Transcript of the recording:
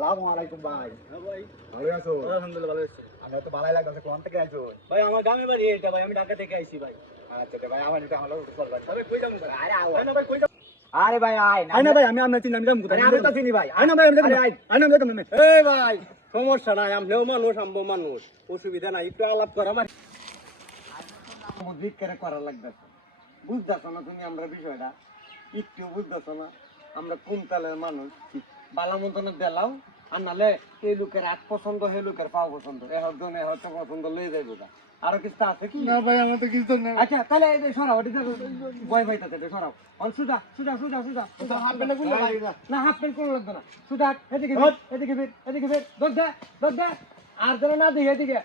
আসসালামু আলাইকুম ভাই। হ্যাঁ ভাই, ভালো আছো? আলহামদুলিল্লাহ ভালো আছি। আমি তো ভালোই লাগতেছে। কোন থেকে আইছো? ভাই আমার গ্রামের বাড়ি এটা ভাই, আমি ঢাকা থেকে আইছি ভাই। আচ্ছা তো ভাই আমার এটা আমার লোক চল ভাই। তবে কই যাবো ভাই? আরে আও। ভাই না ভাই কই যাবো? আরে ভাই আয় না। আই না ভাই, আমি আপনার চিনি, আমি যাবো কোথায়? আরে আমি তো চিনি ভাই। আই না ভাই, আমি আরে যাবো। আয়। আই না যাবো আমি। এই ভাই, সমস্যা নাই, আমনেও মানুষ, আমবো মানুষ। অসুবিধা নাই, একটু আলাপ করা ভাই। বুদ্ধি করে করা লাগতেছে। বুঝতাছ না তুমি আমরা বিষয়টা? একটু বুঝতাছ না আমরা কোন কালের মানুষ? বালা মতনে দেলাও আর নালে এই লোকের আট পছন্দ, হে লোকের পাও পছন্দ, এ হজন এ হচ্ছে পছন্দ লয়ে যাইব না। আরো কিছু আছে কি? না ভাই, আমার তো কিছু না। আচ্ছা তাহলে এই যে সরাও, এটা ভয় পাইতাছে, এটা সরাও। অন সুদা সুদা সুদা সুদা সুদা হাফ প্যান্টটা খুললে ভাই। না হাফ প্যান্ট কোনো লাগবে না। সুদা এদিকে ফির, এদিকে ফির, এদিকে ফির, দৌড় দে, দৌড় দে। আর যেন না দিই এদিকে